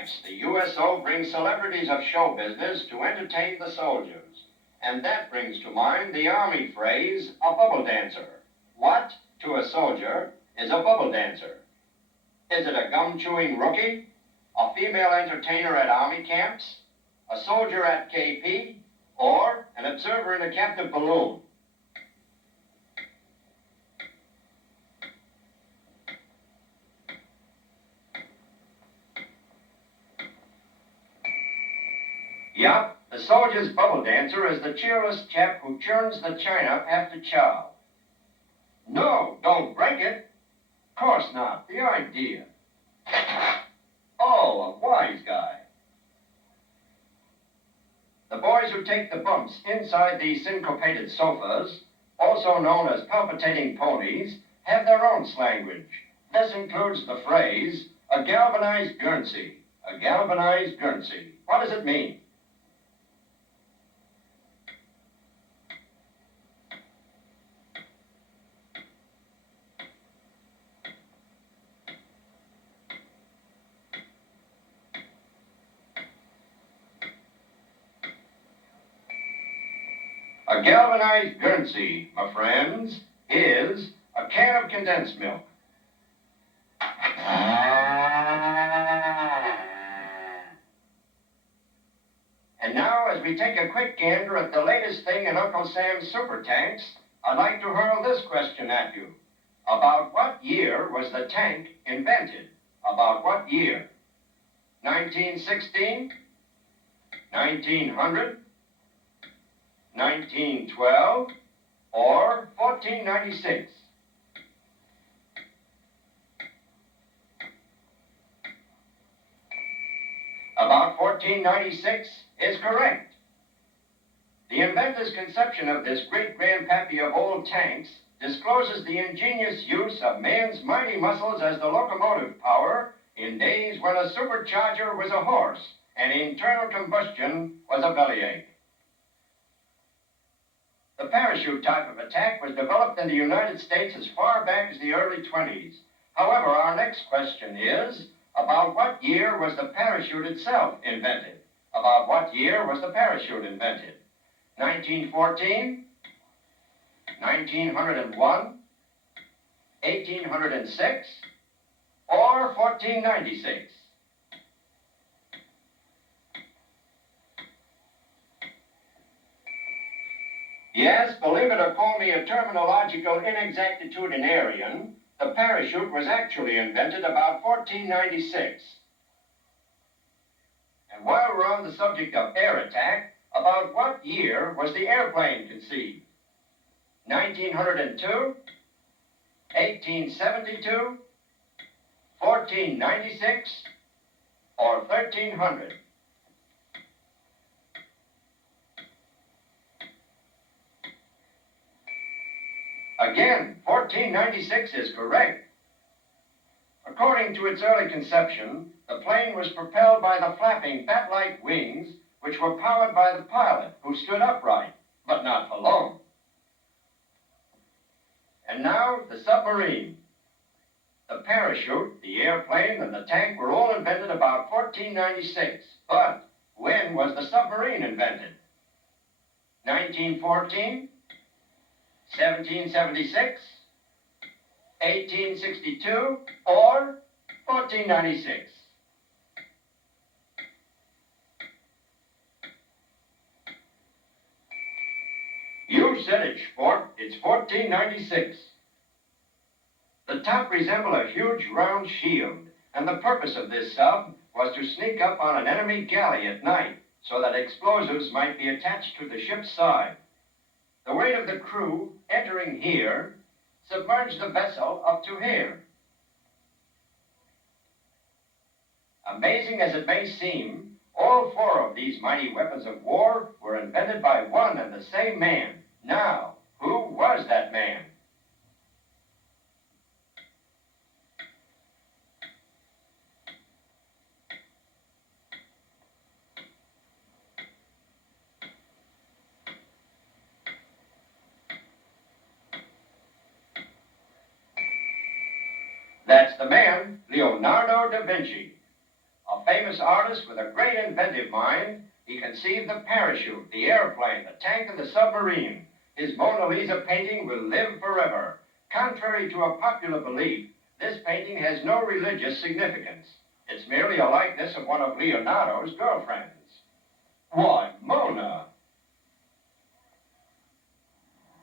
camps, the USO brings celebrities of show business to entertain the soldiers. And that brings to mind the Army phrase, a bubble dancer. What, to a soldier, is a bubble dancer? Is it a gum-chewing rookie? A female entertainer at Army camps? A soldier at KP? Or an observer in a captive balloon? Yup, the soldier's bubble dancer is the cheerless chap who churns the china after chow. No, don't break it. Of course not. The idea. Oh, a wise guy. The boys who take the bumps inside the syncopated sofas, also known as palpitating ponies, have their own slanguage. This includes the phrase, a galvanized Guernsey. A galvanized Guernsey. What does it mean? A galvanized Guernsey, my friends, is a can of condensed milk. And now, as we take a quick gander at the latest thing in Uncle Sam's super tanks, I'd like to hurl this question at you. About what year was the tank invented? About what year? 1916? 1900? 1912? Or 1496? About 1496 is correct. The inventor's conception of this great-grandpappy of old tanks discloses the ingenious use of man's mighty muscles as the locomotive power in days when a supercharger was a horse and internal combustion was a bellyache. The parachute type of attack was developed in the United States as far back as the early 20s. However, our next question is, about what year was the parachute itself invented? About what year was the parachute invented? 1914? 1901? 1806? Or 1496? Yes, believe it or call me a terminological inexactitudinarian, the parachute was actually invented about 1496. And while we're on the subject of air attack, about what year was the airplane conceived? 1902? 1872? 1496? Or 1300? Again, 1496 is correct. According to its early conception, the plane was propelled by the flapping bat-like wings, which were powered by the pilot, who stood upright, but not for long. And now, the submarine. The parachute, the airplane, and the tank were all invented about 1496. But when was the submarine invented? 1914? 1776, 1862, or 1496? You said it, sport. It's 1496. The top resembled a huge round shield, and the purpose of this sub was to sneak up on an enemy galley at night so that explosives might be attached to the ship's side. The weight of the crew entering here submerged the vessel up to here. Amazing as it may seem, all four of these mighty weapons of war were invented by one and the same man. Now, who was that man? That's the man, Leonardo da Vinci. A famous artist with a great inventive mind, he conceived the parachute, the airplane, the tank, and the submarine. His Mona Lisa painting will live forever. Contrary to a popular belief, this painting has no religious significance. It's merely a likeness of one of Leonardo's girlfriends. Why, Mona!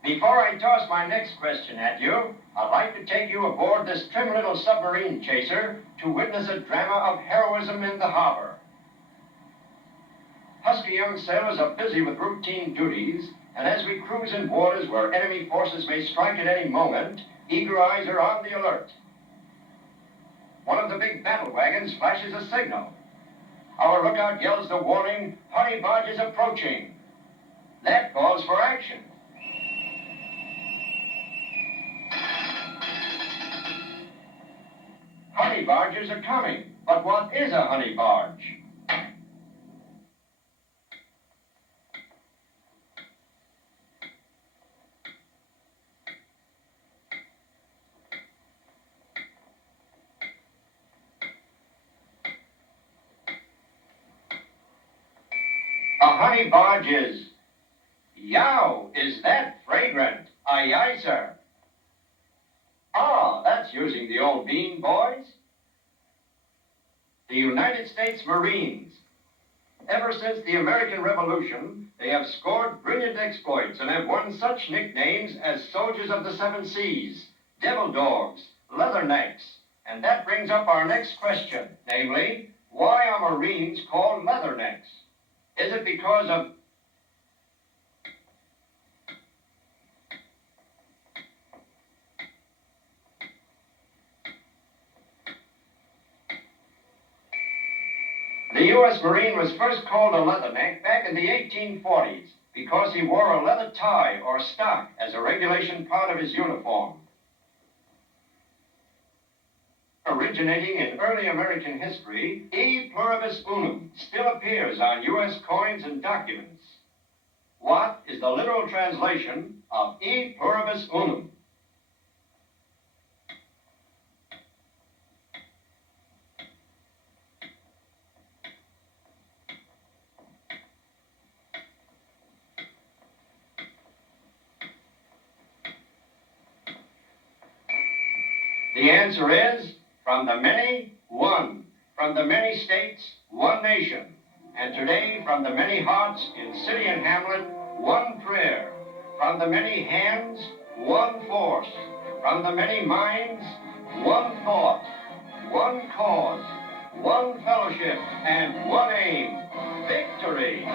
Before I toss my next question at you, I'd like to take you aboard this trim little submarine chaser to witness a drama of heroism in the harbor. Husky young sailors are busy with routine duties, and as we cruise in waters where enemy forces may strike at any moment, eager eyes are on the alert. One of the big battle wagons flashes a signal. Our lookout yells the warning, "Honey barge is approaching." That calls for action. Honey barges are coming, but what is a honey barge? A honey barge is, yow, is that fragrant? Aye, aye, sir. Ah, that's using the old bean, boys. The United States Marines. Ever since the American Revolution, they have scored brilliant exploits and have won such nicknames as Soldiers of the Seven Seas, Devil Dogs, Leathernecks. And that brings up our next question, namely, why are Marines called Leathernecks? Is it because of... The U.S. Marine was first called a leatherneck back in the 1840s because he wore a leather tie or stock as a regulation part of his uniform. Originating in early American history, E pluribus unum still appears on U.S. coins and documents. What is the literal translation of E pluribus unum? The answer is, from the many, one. From the many states, one nation. And today, from the many hearts in city and hamlet, one prayer. From the many hands, one force. From the many minds, one thought. One cause, one fellowship, and one aim. Victory!